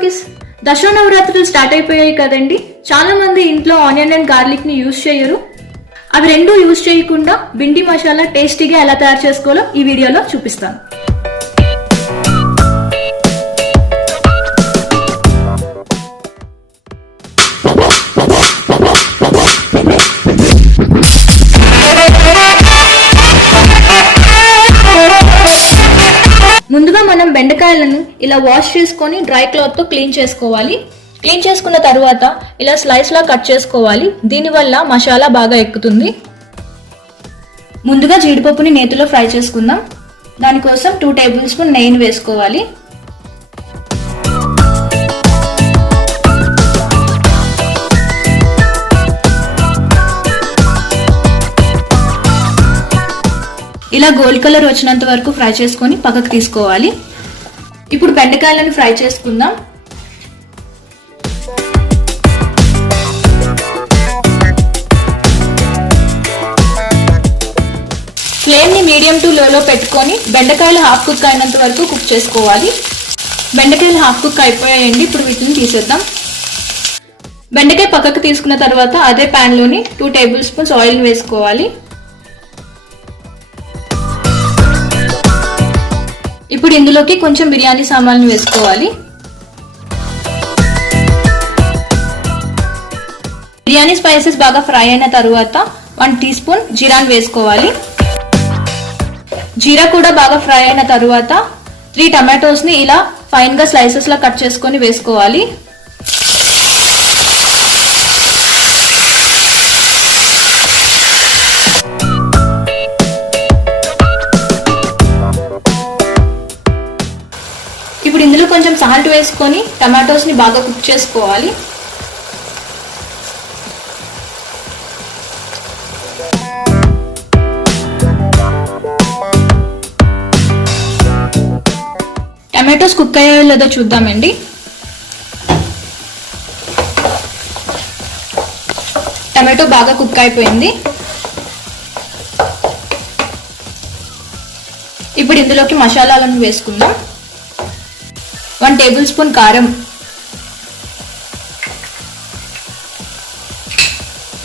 Cookies. Dasara నవరాత్రులు start అయిపోయాయి కదండి. చాలా మంది ఇంట్లో ఆనియన్ అండ్ గార్లిక్ ని యూజ్ చేయరు. అవి రెండు యూజ్ చేయకుండా భిండి మసాలా టేస్టీగా ఎలా తయారు చేసుకోవాలో ఈ వీడియోలో చూపిస్తాను. ముందుగా మనం బెండకాయలను ఇలా వాష్ చేసుకొని డ్రై క్లాత్ తో క్లీన్ చేసుకోవాలి. క్లీన్ చేసుకున్న తర్వాత ఇలా స్లైస్ లా కట్ చేసుకోవాలి. దీనివల్ల మసాలా బాగా ఎక్కుతుంది. ముందుగా జీడిపప్పుని నేతిలో ఫ్రై చేసుకుందాం. దానికోసం 2 టేబుల్ స్పూన్ నెయ్యిని వేసుకోవాలి. ఇలా గోల్డ్ కలర్ వచ్చినంత వరకు ఫ్రై చేసుకొని పక్కకు తీసుకోవాలి. ఇప్పుడు బెండకాయలను ఫ్రై చేసుకుందాం. ఫ్లేమ్ ని మీడియం టు లోలో పెట్టుకొని బెండకాయలు హాఫ్ కుక్ అయినంత వరకు కుక్ చేసుకోవాలి. బెండకాయలు హాఫ్ కుక్ అయిపోయాయండి. ఇప్పుడు వీటిని తీసేద్దాం. బెండకాయ పక్కకు తీసుకున్న తర్వాత అదే ప్యాన్ లోని 2 టేబుల్ స్పూన్స్ ఆయిల్ వేసుకోవాలి. ఇప్పుడు ఇందులోకి కొంచెం బిర్యానీ సామాన్లు వేసుకోవాలి. బిర్యానీ స్పైసెస్ బాగా ఫ్రై అయిన తర్వాత 1 టీ స్పూన్ జీరాని వేసుకోవాలి. జీరా కూడా బాగా ఫ్రై అయిన తర్వాత 3 టమాటోస్ ని ఇలా ఫైన్ గా స్లైసెస్ లా కట్ చేసుకొని వేసుకోవాలి. ఇప్పుడు ఇందులో కొంచెం సాల్ట్ వేసుకొని టమాటోస్ ని బాగా కుక్ చేసుకోవాలి. టమాటోస్ కుక్ అయ్యాయో లేదో చూద్దామండి. టమాటో బాగా కుక్ అయిపోయింది. ఇప్పుడు ఇందులోకి మసాలాలను వేసుకుందాం. 1 టేబుల్ స్పూన్ కారం,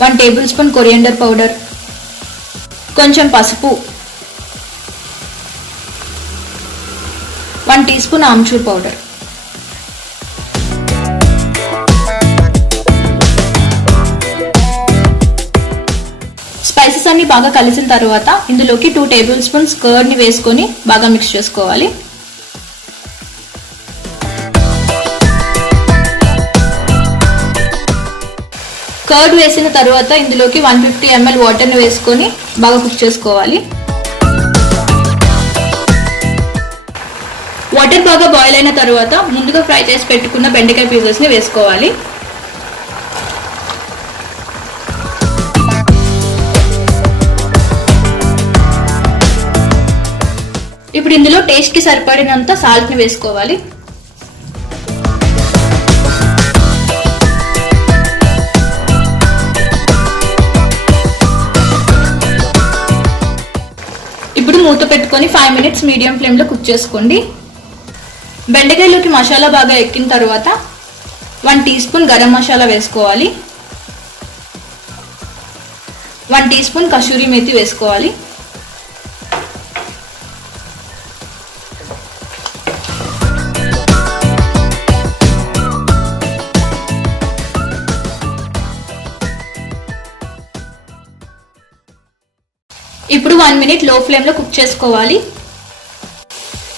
1 టేబుల్ స్పూన్ కొరియండర్ పౌడర్, కొంచెం పసుపు, 1 teaspoon amchur powder. Spices అన్ని బాగా కలిసిన తర్వాత ఇందులోకి 2 టేబుల్ స్పూన్స్ కర్డ్ ని వేసుకొని బాగా మిక్స్ చేసుకోవాలి. కర్డ్ వేసిన తర్వాత ఇందులోకి 150 ml వాటర్ ని వేసుకొని బాగా కుక్ చేసుకోవాలి. వాటర్ బాగా బాయిల్ అయిన తర్వాత ముందుగా ఫ్రై చేసి పెట్టుకున్న బెండకాయ పీసెస్ ని వేసుకోవాలి. ఇప్పుడు ఇందులో టేస్ట్ కి సరిపడినంత సాల్ట్ ని వేసుకోవాలి. ఇప్పుడు మూత పెట్టుకొని 5 మినిట్స్ మీడియం ఫ్లేమ్ లో కుక్ చేసుకోండి. బెండకాయలోకి మసాలా బాగా ఎక్కిన తర్వాత 1 టీ స్పూన్ గరం మసాలా వేసుకోవాలి. 1 టీ స్పూన్ కసూరి మేతి వేసుకోవాలి. ఇప్పుడు 1 మినిట్ లో ఫ్లేమ్ లో కుక్ చేసుకోవాలి.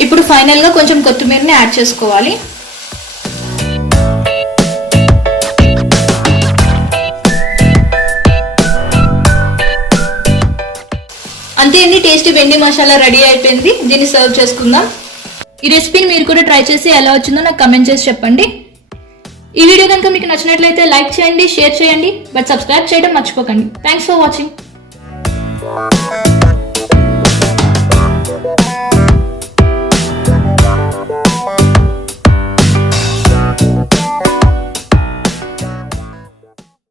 ఇప్పుడు ఫైనల్ గా కొంచెం కొత్తిమీరని యాడ్ చేసుకోవాలి. అంతే అండి, టేస్టీ బెండి మసాలా రెడీ అయిపోయింది. దీన్ని సర్వ్ చేసుకుందాం. ఈ రెసిపీని మీరు కూడా ట్రై చేసి ఎలా వచ్చిందో నాకు కమెంట్ చేసి చెప్పండి. ఈ వీడియో కనుక మీకు నచ్చినట్లయితే లైక్ చేయండి, షేర్ చేయండి, బట్ సబ్స్క్రైబ్ చేయడం మర్చిపోకండి. Thanks for watching.